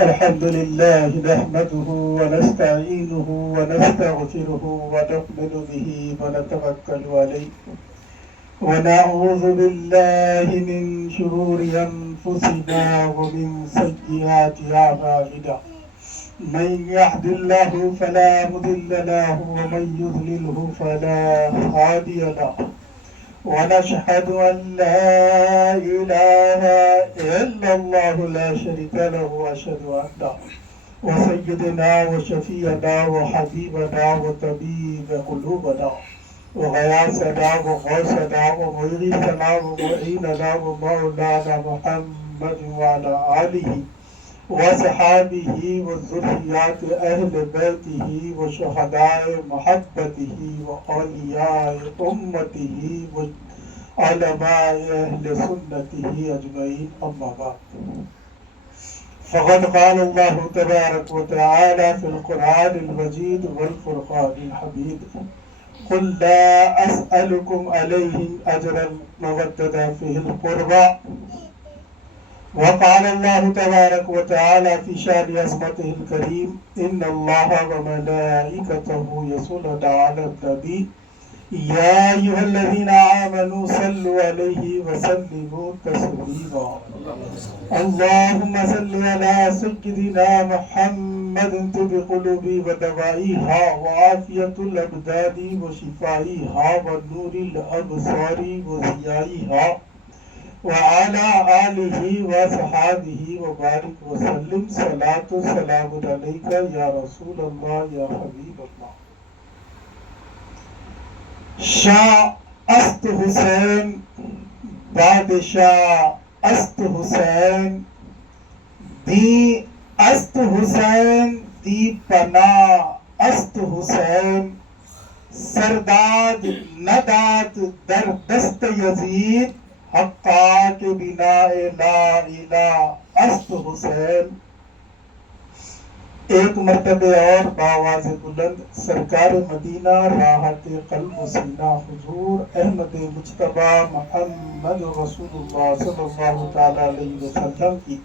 الحمد لله نحمده ونستعينه ونستغفره ونؤمن به ونتوكل عليه ونعوذ بالله من شرور أنفسنا ومن سيئات أعمالنا من يهد الله فلا مضل له ومن يضلله فلا هادي له ونشهد أن لا إله إلا الله لا شريك له وأشهد أن وسيدنا وشفيعنا وحبيبنا وطبيب قلوبنا وغياثنا وغوثنا ومغيثنا ومعيننا ومولانا محمد وعلى آله وصحابه وذريات أهل بيته وشهداء محبته وأولياء أمته وعلماء أهل سنته أجمعين أما بعد فقد قال الله تبارك وتعالى في القرآن المجيد والفرقان الحميد قل لا أسألكم عليه أجرا مودة فيه القربى وقال الله تبارك وتعالى في شأن عظمته الكريم إن الله وملائكته يصلون على النبي يا أيها الذين آمنوا صلوا عليه وسلموا تسليما اللهم صل على سيدنا محمد طب قلوبي ودوائها وعافية الأبدان وشفائها ونور الأبصار وضيائها وعلى آلہ وصحابہ وبارک وسلم صلاۃ و سلام علیک یا رسول اللہ یا حبیب اللہ. شاہ است حسین بادشاہ است حسین دی است حسین دی پناہ است حسین سرداد نداد در دست یزید حقا کے بنا لا الہ است حسین. ایک مرتبہ اور بآواز بلند سرکار مدینہ راحت قلب و سینہ حضور احمد مجتبی محمد رسول اللہ صلی اللہ تعالی علیہ وسلم کی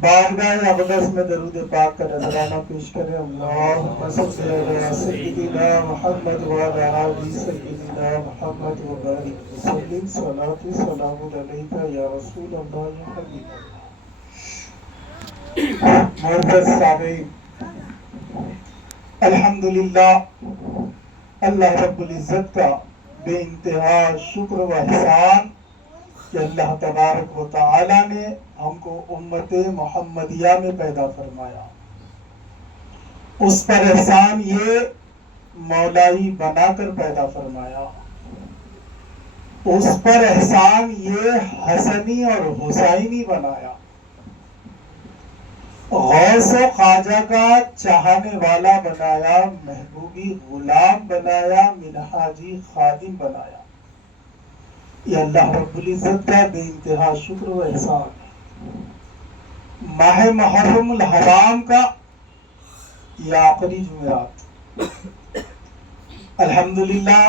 بارگاہ اقدس میں درود پاک کا نذرانہ پیش کریں. اللہم صلی علی سیدنا محمد وعلی آل سیدنا محمد وبارک وسلم صلاۃ و سلام علیک یا رسول اللہ یا حبیب اللہ. معزز سامعین، الحمدللہ اللہ رب العزت کا بے انتہا شکر و احسان کہ اللہ تبارک و تعالی نے ہم کو امت محمدیہ میں پیدا فرمایا. اس پر احسان یہ مولائی بنا کر پیدا فرمایا. اس پر احسان یہ حسنی اور حسینی بنایا. غوث و خواجہ کا چاہنے والا بنایا، محبوبی غلام بنایا، منہاجی خادم بنایا. یہ اللہ رب العزت کا بے انتہا شکر و احسان ہے. ماہ محرم الحرام کا یہ آخری جمعرات الحمدللہ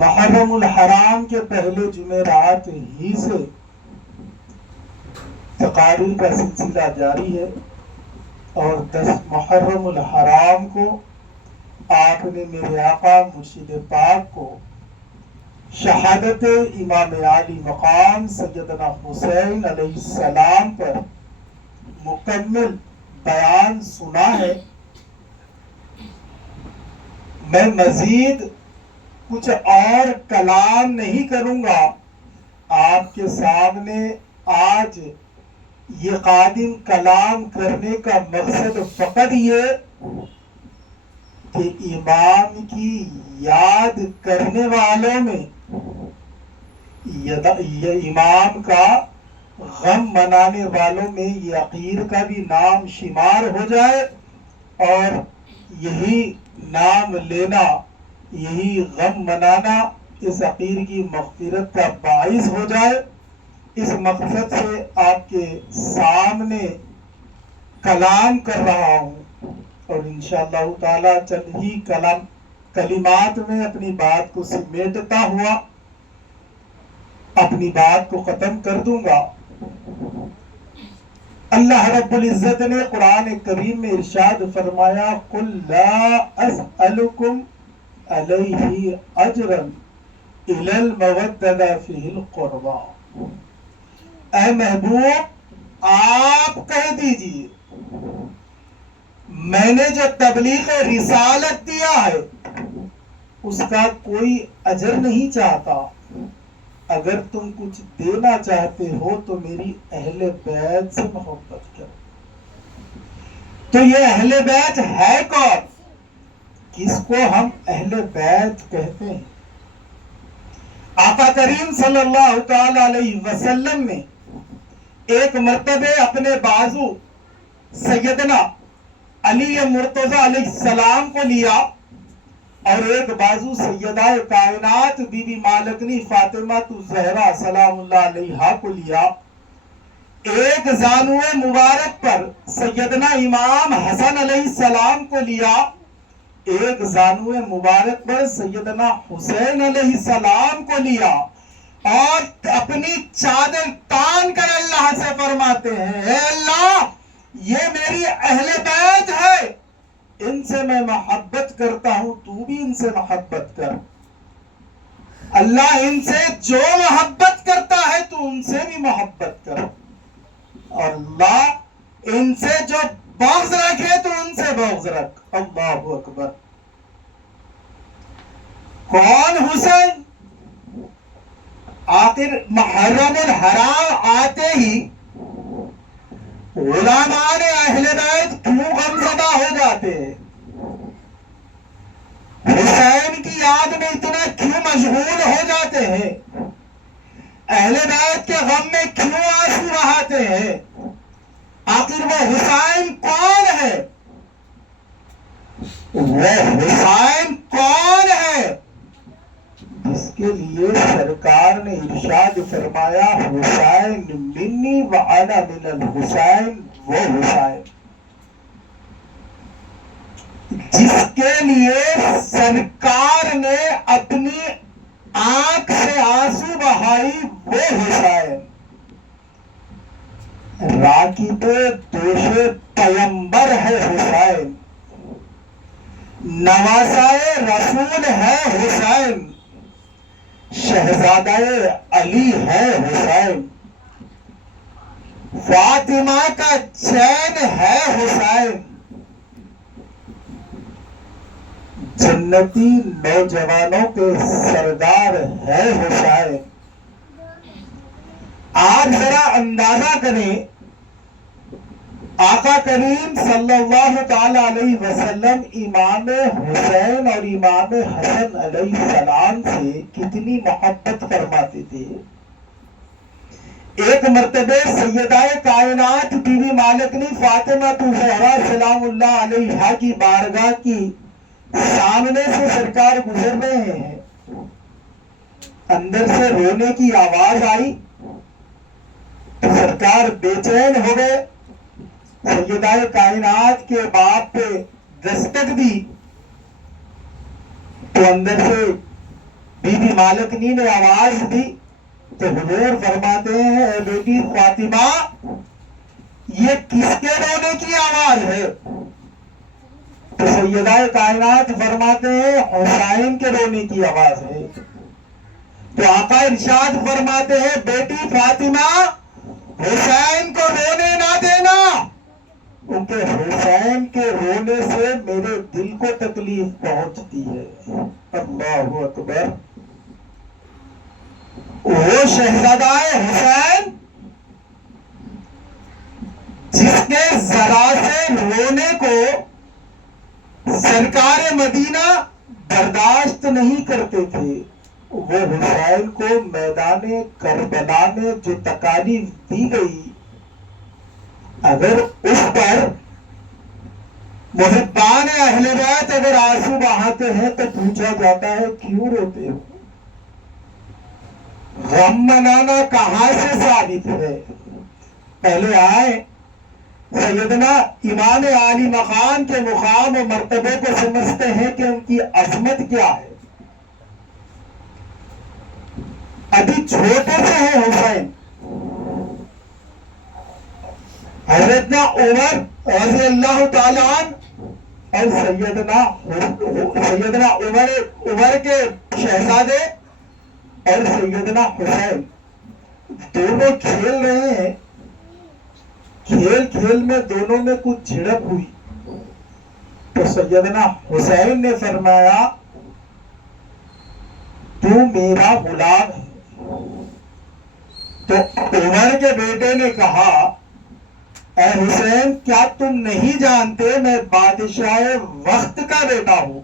محرم الحرام کے پہلے جمعرات ہی سے تقاریر کا سلسلہ جاری ہے، اور 10 محرم الحرام کو آپ نے میرے آقا مرشد پاک کو شہادت امام عالی مقام سیدنا حسین علیہ السلام پر مکمل بیان سنا ہے. میں مزید کچھ اور کلام نہیں کروں گا. آپ کے سامنے آج یہ قادم کلام کرنے کا مقصد فقط یہ کہ امام کی یاد کرنے والوں میں یہ امام کا غم منانے والوں میں یہ عقیر کا بھی نام شمار ہو جائے، اور یہی نام لینا، یہی غم منانا اس عقیر کی مغفرت کا باعث ہو جائے. اس مقصد سے آپ کے سامنے کلام کر رہا ہوں، اور انشاءاللہ تعالی چند ہی کلمات میں اپنی بات کو سمیٹتا ہوا اپنی بات کو ختم کر دوں گا۔ اللہ رب العزت نے قرآن کریم میں ارشاد فرمایا قل لا اسألکم علیہ اجرا الا المودۃ فی القربى، اے محبوب آپ کہہ دیجیے میں نے جو تبلیغ رسالت دیا ہے اس کا کوئی اجر نہیں چاہتا، اگر تم کچھ دینا چاہتے ہو تو میری اہل بیت سے محبت کرو۔ تو یہ اہل بیت ہے کون؟ کس کو ہم اہل بیت کہتے ہیں؟ آقا کریم صلی اللہ تعالی علیہ وسلم نے ایک مرتبہ اپنے بازو سیدنا علی مرتضی علیہ السلام کو لیا اور ایک بازو سیدہ کائنات بی بی مالکنی فاطمہ الزہرا سلام اللہ علیہا کو لیا، ایک زانوے مبارک پر سیدنا امام حسن علیہ السلام کو لیا، ایک زانوے مبارک پر سیدنا حسین علیہ السلام کو لیا، اور اپنی چادر تان کر اللہ سے فرماتے ہیں اے اللہ یہ میری اہل بیت ہے، ان سے میں محبت کرتا ہوں، تو بھی ان سے محبت کر۔ اللہ ان سے جو محبت کرتا ہے تو ان سے بھی محبت کر، اور اللہ ان سے جو بغض رکھے تو ان سے بغض رکھ۔ اللہ اکبر۔ کون حسین؟ آخر محرم الحرام آتے ہی علماء اہل بیت کیوں غمزدہ ہو جاتے ہیں؟ حسین کی یاد میں اتنا کیوں مشغول ہو جاتے ہیں؟ اہل بیت کے غم میں کیوں آنسو بہاتے ہیں؟ آخر وہ حسین کون ہے؟ وہ حسین کون ہے جس کے لیے سرکار نے ارشاد فرمایا حسین منی وانا من الحسین، وہ حسین جس کے لیے سرکار نے اپنی آنکھ سے آنسو بہائی، وہ حسین راکب دوش پیمبر ہے حسین، نواسائے رسول ہے حسین، شہزادہ علی ہے حسین، فاطمہ کا چین ہے حسین، جنتی نوجوانوں کے سردار ہے حسین۔ آپ ذرا اندازہ کریں آقا کریم صلی اللہ تعالی علیہ وسلم امام حسین اور امام حسن علیہ السلام سے کتنی محبت فرماتے تھے۔ ایک مرتبہ سیدہ کائنات بی بی مالکنی فاطمہ الزہرا سلام اللہ علیہا کی بارگاہ کی سامنے سے سرکار گزر رہے ہیں، اندر سے رونے کی آواز آئی تو سرکار بے چین ہو گئے، سیدہ کائنات کے باپ پہ دستک دی تو اندر سے بی بی مالکنی نے آواز دی تو حضور فرماتے ہیں اے بیٹی فاطمہ یہ کس کے رونے کی آواز ہے؟ تو سیدہ کائنات فرماتے ہیں حسین کے رونے کی آواز ہے۔ تو آقا ارشاد فرماتے ہیں بیٹی فاطمہ حسین کو رونے نہ دینا، کیونکہ حسین کے رونے سے میرے دل کو تکلیف پہنچتی ہے۔ اللہ اکبر۔ وہ شہزادہ حسین جس کے ذرا سے رونے کو سرکار مدینہ برداشت نہیں کرتے تھے، وہ حسین کو میدان کربلا میں جو تکالیف دی گئی اگر اس پر محبان اہل بیت اگر آنسو بہاتے ہیں تو پوچھا جاتا ہے کیوں روتے ہو؟ غم منانا کہاں سے ثابت ہے؟ پہلے آئے سیدنا امام عالی مقام کے مقام و مرتبے کو سمجھتے ہیں کہ ان کی عظمت کیا ہے۔ ابھی چھوٹے سے ہیں حسین. حضرت عمر رضی اللہ تعالیٰ عنہ اور سیدنا عمر کے شہزادے اور سیدنا حسین دونوں کھیل رہے ہیں. کھیل میں دونوں میں کچھ جھڑپ ہوئی تو سیدنا حسین نے فرمایا تو میرا غلام ہے. تو عمر کے بیٹے نے کہا اے حسین کیا تم نہیں جانتے میں بادشاہ وقت کا بیٹا ہوں.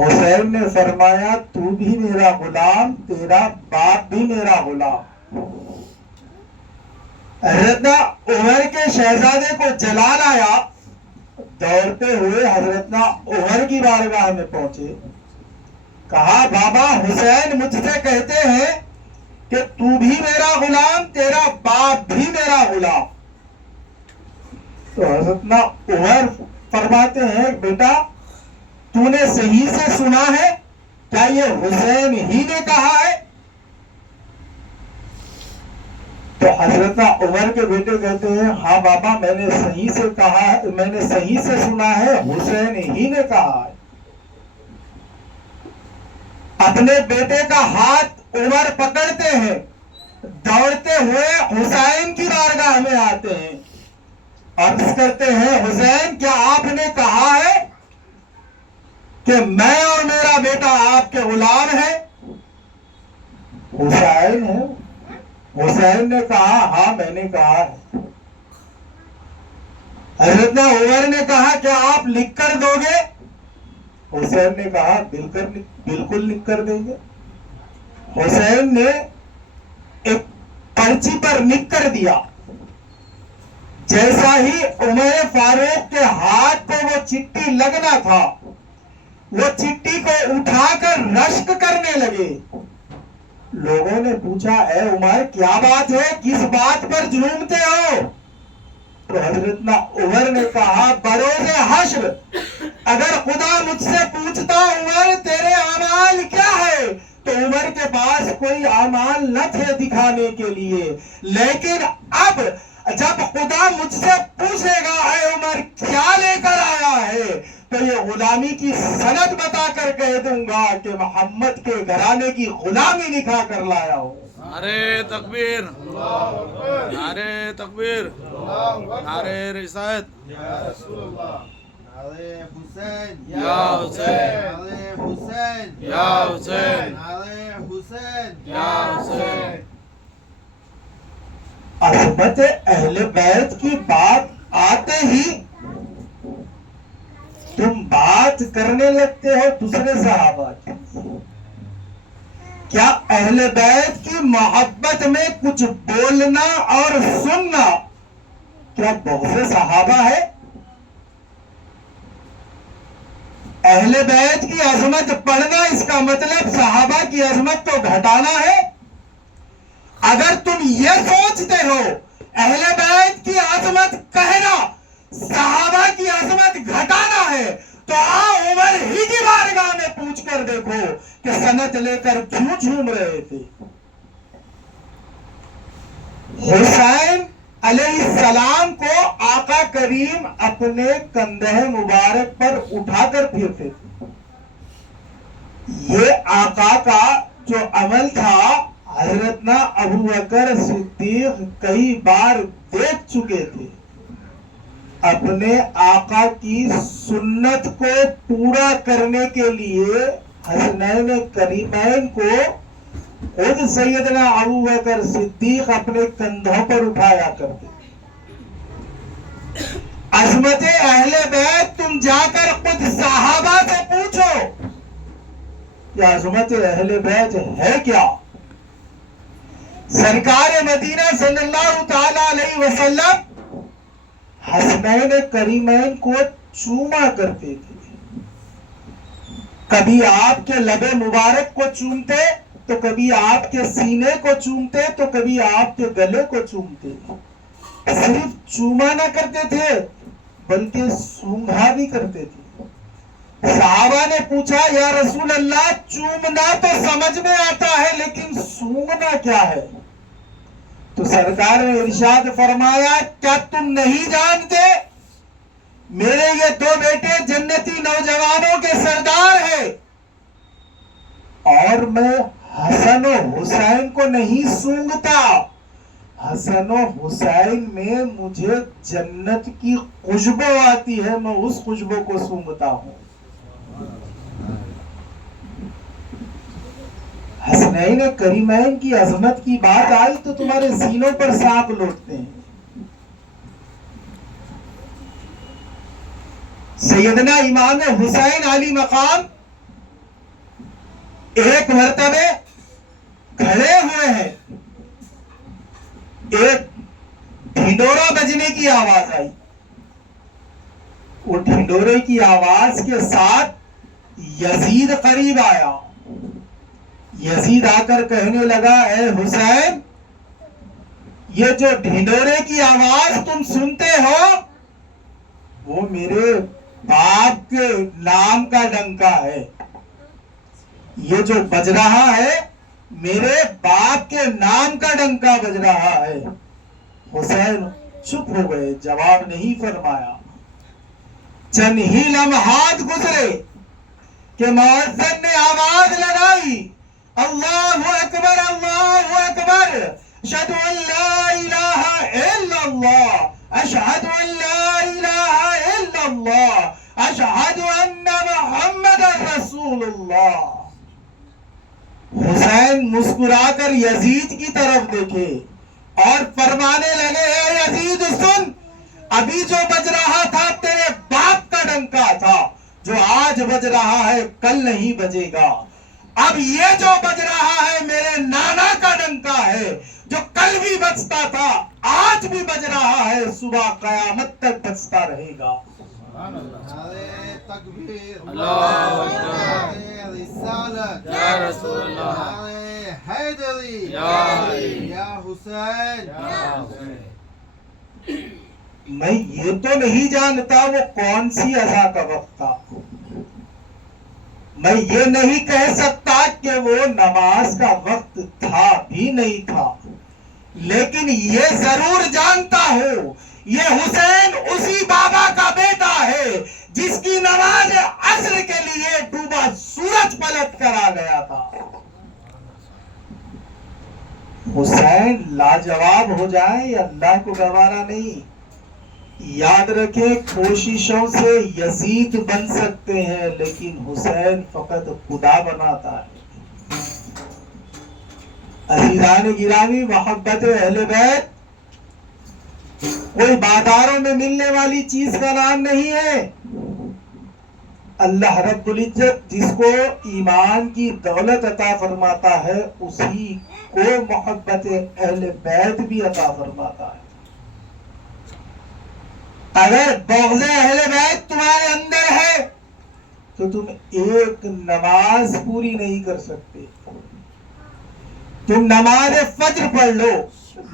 حسین نے فرمایا تو بھی میرا غلام تیرا باپ بھی میرا غلام. حضرت عمر کے شہزادے کو جلال آیا. دوڑتے ہوئے حضرت عمر کی بارگاہ میں پہنچے. کہا بابا حسین مجھ سے کہتے ہیں کہ تو بھی میرا غلام تیرا باپ بھی میرا غلام. تو حضرت عمر فرماتے ہیں بیٹا تو نے صحیح سے سنا ہے کیا یہ حسین ہی نے کہا ہے؟ تو حضرت عمر کے بیٹے کہتے ہیں ہاں بابا میں نے صحیح سے کہا ہے, میں نے صحیح سے سنا ہے حسین ہی نے کہا ہے. اپنے بیٹے کا ہاتھ عمر پکڑتے ہیں. دوڑتے ہوئے حسین کی بارگاہ میں آتے ہیں. عرض کرتے ہیں حسین کیا آپ نے کہا ہے کہ میں اور میرا بیٹا آپ کے غلام ہیں؟ حسین ہے. حسین نے کہا ہاں میں نے کہا ہے. حضرت عمر نے کہا کیا آپ لکھ کر دو گے؟ حسین نے کہا بالکل لکھ کر دیں گے. حسین نے ایک پرچی پر لکھ کر دیا. جیسا ہی عمر فاروق کے ہاتھ کو وہ چٹھی لگنا تھا وہ چٹھی کو اٹھا کر رشک کرنے لگے. لوگوں نے پوچھا اے عمر کیا بات ہے کس بات پر جھومتے ہو؟ تو حضرت عمر نے کہا بروز حشر اگر خدا مجھ سے پوچھتا عمر تیرے اعمال کیا ہے تو عمر کے پاس کوئی اعمال نہ تھے دکھانے کے لیے. لیکن اب جب خدا مجھ سے پوچھے گا اے عمر کیا لے کر آیا ہے تو یہ غلامی کی سند بتا کر کہہ دوں گا کہ محمد کے گھرانے کی غلامی نکھا کر لایا ہوں. نعرے تکبیر، نعرے تکبیر، نعرے رسالت، یا رسول اللہ، نعرے حسین، یا حسین، نعرے حسین، یا حسین، نعرے حسین، یا حسین. عظمت اہل بیت کی بات آتے ہی تم بات کرنے لگتے ہو دوسرے صحابہ کی. کیا اہل بیت کی محبت میں کچھ بولنا اور سننا کیا بغض صحابہ ہے؟ اہل بیت کی عظمت پڑھنا اس کا مطلب صحابہ کی عظمت کو گھٹانا ہے؟ اگر تم یہ سوچتے ہو اہل بیت کی عظمت کہنا صحابہ کی عظمت گھٹانا ہے تو عمر ہی کی بارگاہ میں پوچھ کر دیکھو کہ سند لے کر کیوں جھوم رہے تھے. حسین علیہ السلام کو آقا کریم اپنے کندھے مبارک پر اٹھا کر پھرتے تھے. یہ آقا کا جو عمل تھا حضرت ابو بکر صدیق کئی بار دیکھ چکے تھے. اپنے آقا کی سنت کو پورا کرنے کے لیے حسنین کریمین کو خود سیدنا ابو بکر صدیق اپنے کندھوں پر اٹھایا کرتے. عظمت اہل بیت تم جا کر خود صحابہ سے پوچھو کہ عظمت اہل بیت ہے کیا. سرکار مدینہ صلی اللہ تعالی علیہ وسلم حسنین کریمین کو چوما کرتے تھے. کبھی آپ کے لب مبارک کو چومتے تو کبھی آپ کے سینے کو چومتے تو کبھی آپ کے گلے کو چومتے. صرف چوما نہ کرتے تھے بلکہ سونگھا بھی کرتے تھے. صحابہ نے پوچھا یا رسول اللہ چومنا تو سمجھ میں آتا ہے لیکن سونگنا کیا ہے؟ تو سرکار نے ارشاد فرمایا کیا تم نہیں جانتے میرے یہ دو بیٹے جنتی نوجوانوں کے سردار ہیں اور میں حسن و حسین کو نہیں سونگتا، حسن و حسین میں مجھے جنت کی خوشبو آتی ہے، میں اس خوشبو کو سونگتا ہوں۔ حسنین کریمین کی عظمت کی بات آئی تو تمہارے سینوں پر سانپ لوٹتے ہیں۔ سیدنا امام حسین علی مقام ایک مرتبہ کھڑے ہوئے ہیں، ایک ڈھنڈورا بجنے کی آواز آئی، وہ ڈھنڈورے کی آواز کے ساتھ یزید قریب آیا۔ یزید آ کر کہنے لگا اے حسین یہ جو ڈھنڈورے کی آواز تم سنتے ہو وہ میرے باپ کے نام کا ڈنکا ہے، یہ جو بج رہا ہے میرے باپ کے نام کا ڈنکا بج رہا ہے۔ حسین چپ ہو گئے، جواب نہیں فرمایا۔ چند ہی لمحات گزرے کہ مؤذن نے آواز لگائی اللہ اکبر اللہ اکبر اشہد ان لا الہ الا اللہ اشہد ان لا الہ الا اللہ اشہد ان محمد رسول اللہ۔ حسین مسکرا کر یزید کی طرف دیکھے اور فرمانے لگے اے یزید سن، ابھی جو بج رہا تھا تیرے باپ کا ڈنکا تھا، جو آج بج رہا ہے کل نہیں بجے گا، اب یہ جو بج رہا ہے میرے نانا کا ڈنکا ہے، جو کل بھی بجتا تھا آج بھی بج رہا ہے، صبح قیامت تک بجتا رہے گا۔ نعرہ تکبیر، اللہ اکبر، نعرہ رسالت، یا رسول اللہ، نعرہ حیدری، یا علی، یا حسین۔ میں یہ تو نہیں جانتا وہ کون سی اذان کا وقت تھا، میں یہ نہیں کہہ سکتا کہ وہ نماز کا وقت تھا بھی نہیں تھا، لیکن یہ ضرور جانتا ہوں یہ حسین اسی بابا کا بیٹا ہے جس کی نماز عصر کے لیے ڈوبا سورج پلٹ کر آ گیا تھا۔ حسین لاجواب ہو جائے یہ اللہ کو گوارا نہیں۔ یاد رکھیں کوششوں سے یزید بن سکتے ہیں لیکن حسین فقط خدا بناتا ہے۔ عزیزان گرامی، محبت اہل بیت کوئی بازاروں میں ملنے والی چیز کا نام نہیں ہے۔ اللہ رب العزت جس کو ایمان کی دولت عطا فرماتا ہے اسی کو محبت اہل بیت بھی عطا فرماتا ہے۔ اگر بغض اہل بیت تمہارے اندر ہے تو تم ایک نماز پوری نہیں کر سکتے۔ تم نماز فجر پڑھ لو،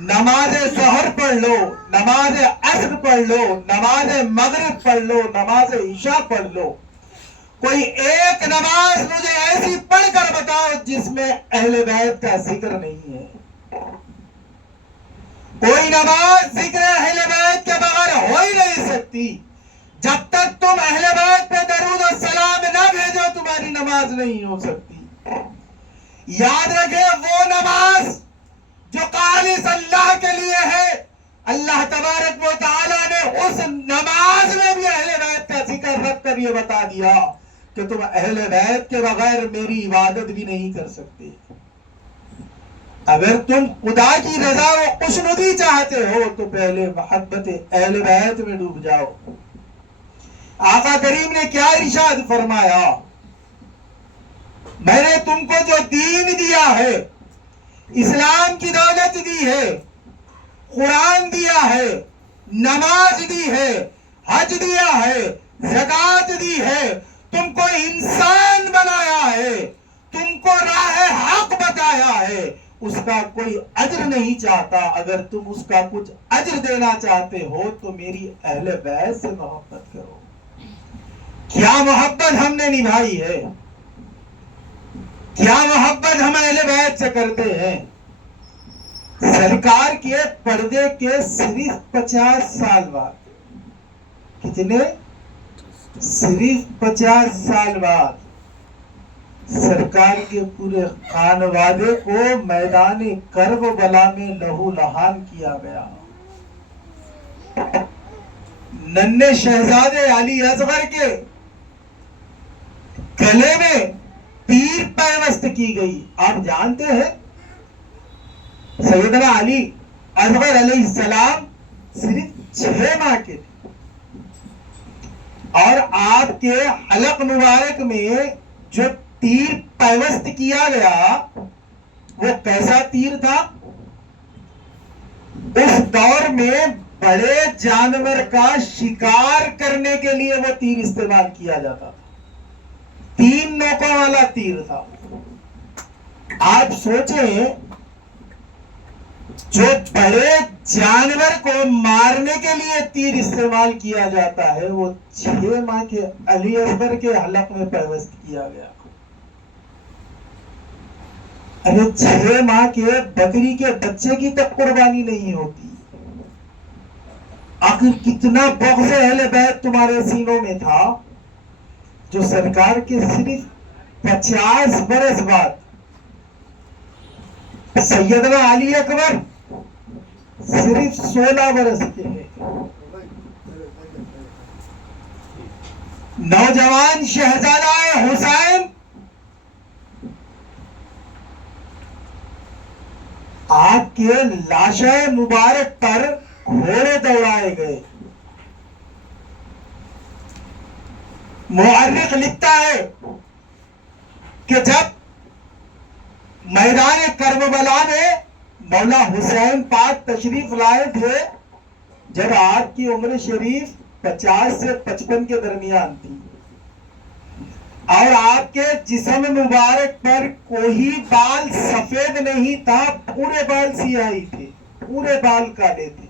نماز ظہر پڑھ لو، نماز عصر پڑھ لو، نماز مغرب پڑھ لو، نماز عشاء پڑھ لو، کوئی ایک نماز مجھے ایسی پڑھ کر بتاؤ جس میں اہل بیت کا ذکر نہیں ہے۔ کوئی نماز ذکر اہل بیت کے بغیر ہو ہی نہیں سکتی۔ جب تک تم اہل بیت پہ درود و سلام نہ بھیجو تمہاری نماز نہیں ہو سکتی۔ یاد رکھیں وہ نماز جو خالص اللہ کے لیے ہے، اللہ تبارک و تعالیٰ نے اس نماز میں بھی اہل بیت کا ذکر رکھ کر یہ بتا دیا کہ تم اہل بیت کے بغیر میری عبادت بھی نہیں کر سکتے۔ اگر تم خدا کی رضا و خوشنودی چاہتے ہو تو پہلے محبت اہل بیت میں ڈوب جاؤ۔ آقا کریم نے کیا ارشاد فرمایا؟ میں نے تم کو جو دین دیا ہے، اسلام کی دولت دی ہے، قرآن دیا ہے، نماز دی ہے، حج دیا ہے، زکوٰۃ دی ہے، تم کو انسان بنایا ہے، تم کو راہ حق بتایا ہے، اس کا کوئی اجر نہیں چاہتا۔ اگر تم اس کا کچھ اجر دینا چاہتے ہو تو میری اہل بیت سے محبت کرو۔ کیا محبت ہم نے نبھائی ہے، کیا محبت ہم اہل بیت سے کرتے ہیں۔ سرکار کے پردے کے صرف 50 سال بعد، کتنے؟ صرف 50 سال بعد سرکار کے پورے خانوادے کو میدان کربلا میں لہو لہان کیا گیا۔ ننھے شہزادے علی اصغر کے گلے میں تیر پیوست کی گئی۔ آپ جانتے ہیں سیدنا علی اصغر علیہ السلام صرف 6 ماہ کے تھے، اور آپ کے حلق مبارک میں جو تیر پیوست کیا گیا وہ کیسا تیر تھا؟ اس دور میں بڑے جانور کا شکار کرنے کے لیے وہ تیر استعمال کیا جاتا تھا، 3 نوکوں والا تیر تھا۔ آپ سوچیں، جو بڑے جانور کو مارنے کے لیے تیر استعمال کیا جاتا ہے وہ 6 ماہ کے علی اصغر کے حلق میں پیوست کیا گیا۔ ارے 6 ماہ کے بکری کے بچے کی تک قربانی نہیں ہوتی، آخر کتنا بغض اہل بیت تمہارے سینوں میں تھا جو سرکار کے صرف 50 برس بعد سیدنا علی اکبر صرف 16 برس کے ہیں، نوجوان شہزادہ حسین آپ کے لاشیں مبارک پر گھوڑے دوڑائے گئے۔ مورخ لکھتا ہے کہ جب میدان کربلا میں مولا حسین پاک تشریف لائے تھے، جب آپ کی عمر شریف 50 سے 55 کے درمیان تھی، اور آپ کے جسم مبارک پر کوئی بال سفید نہیں تھا، پورے بال سیاہی تھے، پورے بال کالے تھے۔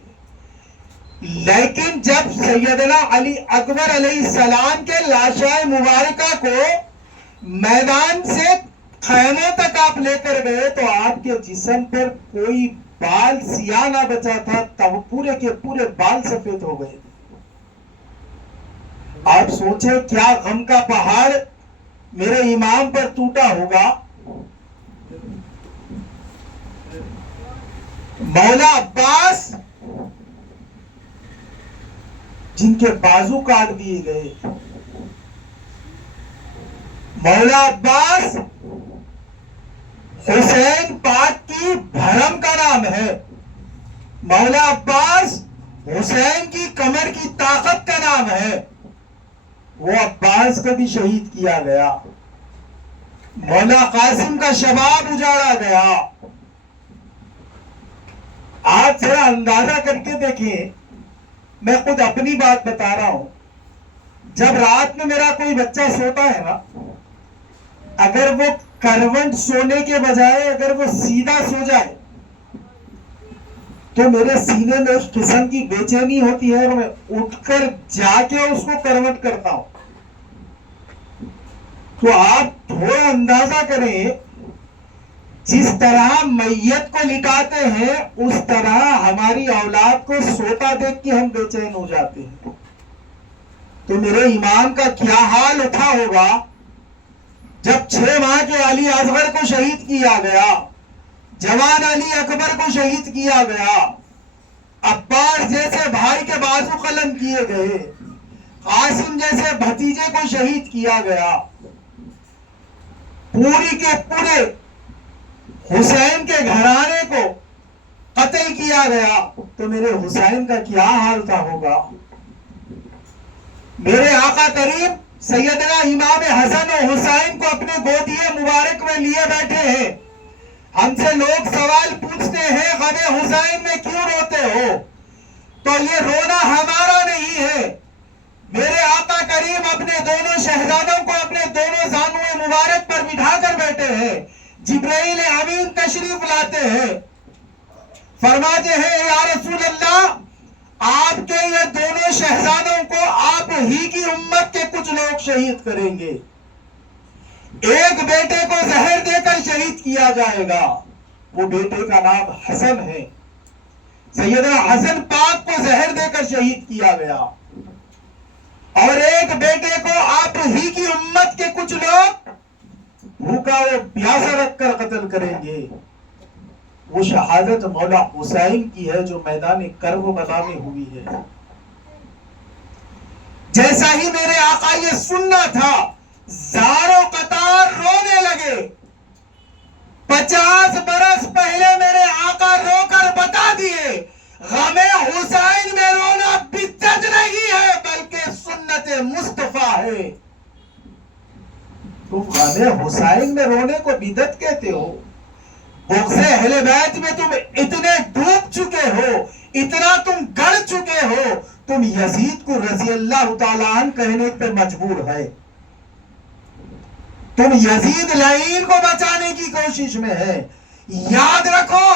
لیکن جب سیدنا علی اکبر علیہ السلام کے لاشائے مبارکہ کو میدان سے خیموں تک آپ لے کر گئے تو آپ کے جسم پر کوئی بال سیاہ نہ بچا تھا، تب پورے کے پورے بال سفید ہو گئے۔ آپ سوچیں کیا غم کا پہاڑ میرے امام پر ٹوٹا ہوگا۔ مولا عباس جن کے بازو کاٹ دیے گئے، مولا عباس حسین پاک کی بھرم کا نام ہے، مولا عباس حسین کی کمر کی طاقت کا نام ہے، وہ عباس کو بھی شہید کیا گیا، مولا قاسم کا شباب اجاڑا گیا۔ آپ ذرا اندازہ کر کے دیکھیں، میں خود اپنی بات بتا رہا ہوں، جب رات میں میرا کوئی بچہ سوتا ہے نا، اگر وہ کروٹ سونے کے بجائے اگر وہ سیدھا سو جائے تو میرے سینے میں اس قسم کی بے چینی ہوتی ہے اور میں اٹھ کر جا کے اس کو کروٹ کرتا ہوں۔ تو آپ تھوڑا اندازہ کریں، جس طرح میت کو لٹاتے ہیں اس طرح ہماری اولاد کو سوتا دیکھ کے ہم بے چین ہو جاتے ہیں۔ تو میرے امام کا کیا حال اٹھا ہوگا جب 6 ماہ کے علی اصغر کو شہید کیا گیا، جوان علی اکبر کو شہید کیا گیا، عباس جیسے بھائی کے بازو قلم کیے گئے، قاسم جیسے بھتیجے کو شہید کیا گیا، پوری کے پورے حسین کے گھرانے کو قتل کیا گیا، تو میرے حسین کا کیا حال تھا ہوگا۔ میرے آقا کریم سیدنا امام حسن و حسین کو اپنے گودیے مبارک میں لیے بیٹھے ہیں۔ ہم سے لوگ سوال پوچھتے ہیں غم حسین میں کیوں روتے ہو، تو یہ رونا ہمارا نہیں ہے، میرے آقا کریم اپنے دونوں شہزادوں کو اپنے دونوں زانوئے مبارک پر بٹھا کر بیٹھے ہیں، جبرائیل امین تشریف لاتے ہیں، فرماتے ہیں یا رسول اللہ، آپ کے یہ دونوں شہزادوں کو آپ ہی کی امت کے کچھ لوگ شہید کریں گے. ایک بیٹے کو زہر دے کر شہید کیا جائے گا. وہ بیٹے کا نام حسن ہے. سیدنا حسن پاک کو زہر دے کر شہید کیا گیا. اور ایک بیٹے کو آپ ہی کی امت کے کچھ لوگ بھوکا و پیاسا رکھ کر قتل کریں گے. وہ شہادت مولا حسین کی ہے جو میدان کربلا میں ہوئی ہے. جیسا ہی میرے آقا یہ سننا تھا زاروں قطار رونے لگے. 50 برس پہلے میرے آقا رو کر بتا دیے غم حسین میں رونا بدعت نہیں ہے بلکہ سنت مصطفیٰ ہے. تم غم حسین میں رونے کو بدعت کہتے ہو؟ بغض اہل بیت میں تم اتنے ڈوب چکے ہو, اتنا تم گڑ چکے ہو, تم یزید کو رضی اللہ تعالیٰ عنہ کہنے پہ مجبور ہے. تم یزید لعین کو بچانے کی کوشش میں ہے. یاد رکھو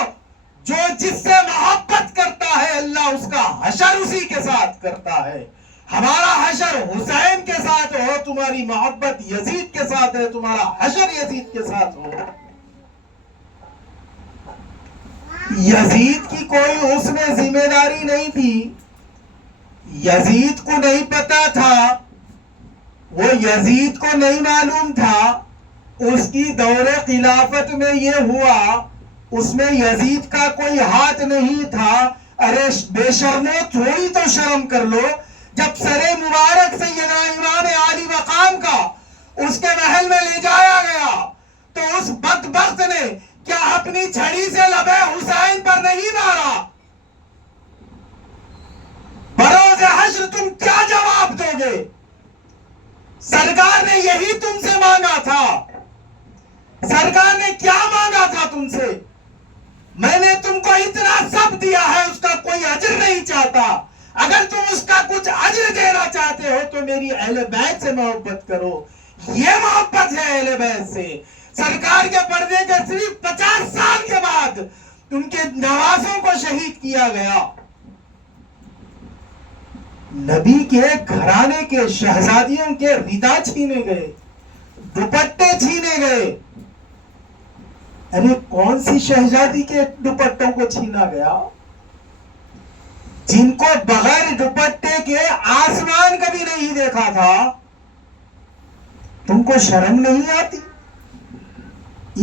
جو جس سے محبت کرتا ہے اللہ اس کا حشر اسی کے ساتھ کرتا ہے. ہمارا حشر حسین کے ساتھ ہو, تمہاری محبت یزید کے ساتھ ہے, تمہارا حشر یزید کے ساتھ ہو. یزید کی کوئی اس میں ذمہ داری نہیں تھی. یزید کو نہیں پتا تھا, وہ یزید کو نہیں معلوم تھا. اس کی دور خلافت میں یہ ہوا, اس میں یزید کا کوئی ہاتھ نہیں تھا. ارے بے شرمو تھوڑی تو شرم کر لو. جب سر مبارک سیدنا امام عالی مقام کا اس کے محل میں لے جایا گیا تو اس بدبخت نے کیا اپنی چھڑی سے لبے حسین پر نہیں مارا؟ بروز حشر تم کیا جواب دو گے؟ سرکار نے یہی تم سے مانگا تھا. سرکار نے کیا مانگا تھا تم سے؟ میں نے تم کو اتنا سب دیا ہے, اس کا کوئی اجر نہیں چاہتا. اگر تم اس کا کچھ اجر دینا چاہتے ہو تو میری اہل بیت سے محبت کرو. یہ محبت ہے اہل بیت سے. سرکار کے پردے کے صرف 50 سال کے بعد ان کے نوازوں کو شہید کیا گیا. نبی کے گھرانے کے شہزادیوں کے ردا چھینے گئے, دوپٹے چھینے گئے. ارے کون سی شہزادی کے دوپٹوں کو چھینا گیا؟ جن کو بغیر دوپٹے کے آسمان کبھی نہیں دیکھا تھا. تم کو شرم نہیں آتی؟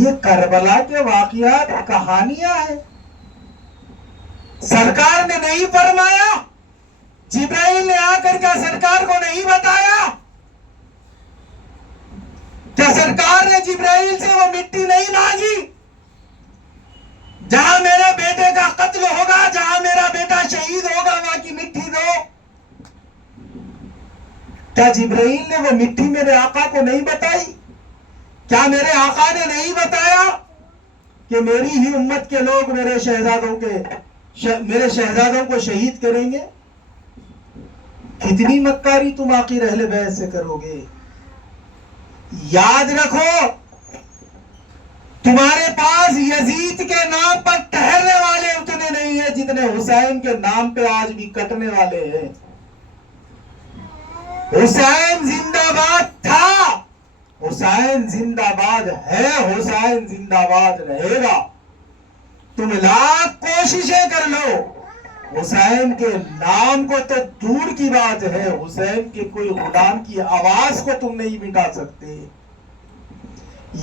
یہ کربلا کے واقعات کہانیاں ہیں. سرکار نے نہیں فرمایا؟ جبرائیل نے آ کر کیا سرکار کو نہیں بتایا؟ کیا سرکار نے جبرائیل سے وہ مٹی نہیں مانگی؟ جہاں میرے بیٹے کا قتل ہوگا, جہاں میرا بیٹا شہید ہوگا, وہاں کی مٹی دو. کیا جبرائیل نے وہ مٹی میرے آقا کو نہیں بتائی؟ کیا میرے آقا نے نہیں بتایا کہ میری ہی امت کے لوگ میرے شہزادوں کو شہید کریں گے؟ کتنی مکاری تم آخر اہل بیت سے کرو گے؟ یاد رکھو تمہارے پاس یزید کے نام پر ٹھہرنے والے اتنے نہیں ہیں جتنے حسین کے نام پہ آج بھی کٹنے والے ہیں. حسین زندہ باد تھا, حسین زندہ باد ہے, حسین زندہ باد رہے گا. تم لاکھ کوششیں کر لو, حسین کے نام کو تو دور کی بات ہے, حسین کے کوئی غلام کی آواز کو تم نہیں مٹا سکتے.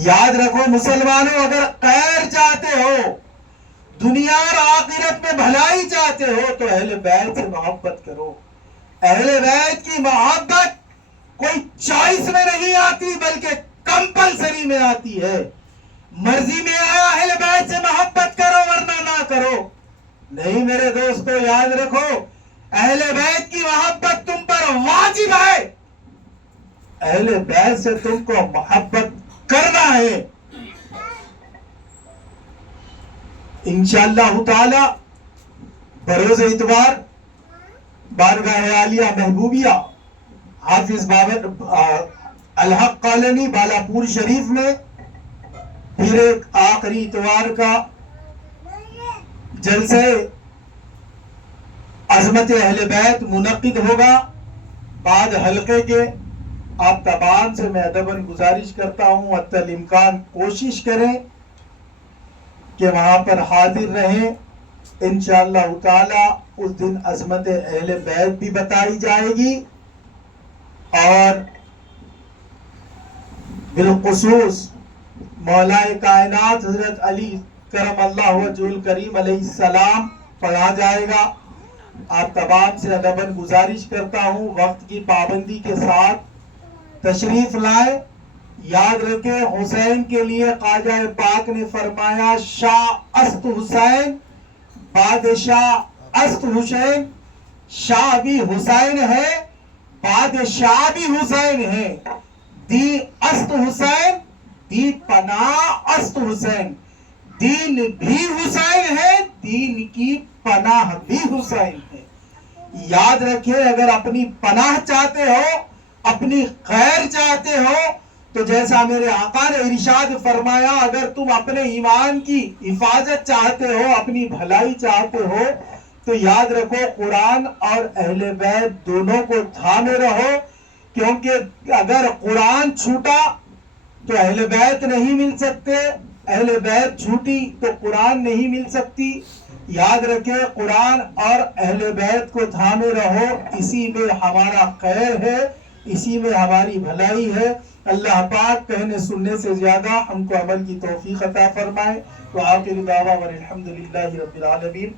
یاد رکھو مسلمانوں, اگر خیر چاہتے ہو, دنیا اور آخرت میں بھلائی چاہتے ہو تو اہل بیت سے محبت کرو. اہل بیت کی محبت کوئی چوائس میں نہیں آتی بلکہ کمپلسری میں آتی ہے. مرضی میں آیا اہل بیت سے محبت کرو ورنہ نہ کرو. نہیں میرے دوستو, یاد رکھو اہل بیت کی محبت تم پر واجب ہے. اہل بیت سے تم کو محبت کرنا ہے. انشاءاللہ تعالی بروز اتوار بارگاہ عالیہ محبوبیہ حافظ بابر الحق کالونی بالاپور شریف میں پھر ایک آخری اتوار کا جلسہ عظمت اہل بیت منعقد ہوگا. بعد حلقے کے آپ تمام سے میں ادباً گزارش کرتا ہوں حتی الامکان کوشش کریں کہ وہاں پر حاضر رہیں. انشاءاللہ تعالی اس دن عظمت اہل بیت بھی بتائی جائے گی اور بالخصوص مولا کائنات حضرت علی کرم اللہ وجہ الکریم علیہ السلام پڑھا جائے گا. آپ تمام سے ادباً گزارش کرتا ہوں وقت کی پابندی کے ساتھ تشریف لائیں. یاد رکھیں حسین کے لیے خواجہ پاک نے فرمایا شاہ است حسین، بادشاہ است حسین. شاہ بھی حسین ہے، بادشاہ بھی حسین ہے. دی است حسین، دی پناہ است حسین. دین بھی حسین ہے، دین کی پناہ بھی حسین ہے. یاد رکھیں اگر اپنی پناہ چاہتے ہو، اپنی خیر چاہتے ہو، تو جیسا میرے آقا نے ارشاد فرمایا اگر تم اپنے ایمان کی حفاظت چاہتے ہو، اپنی بھلائی چاہتے ہو، تو یاد رکھو قرآن اور اہل بیت دونوں کو تھامے رہو. کیونکہ اگر قرآن چھوٹا تو اہل بیت نہیں مل سکتے، اہل بیت چھوٹی تو قرآن نہیں مل سکتی. یاد رکھیں قرآن اور اہل بیت کو تھامے رہو، اسی میں ہمارا خیر ہے، اسی میں ہماری بھلائی ہے. اللہ پاک کہنے سننے سے زیادہ ہم کو عمل کی توفیق عطا فرمائے. وآخر دعوانا الحمدللہ رب العالمین.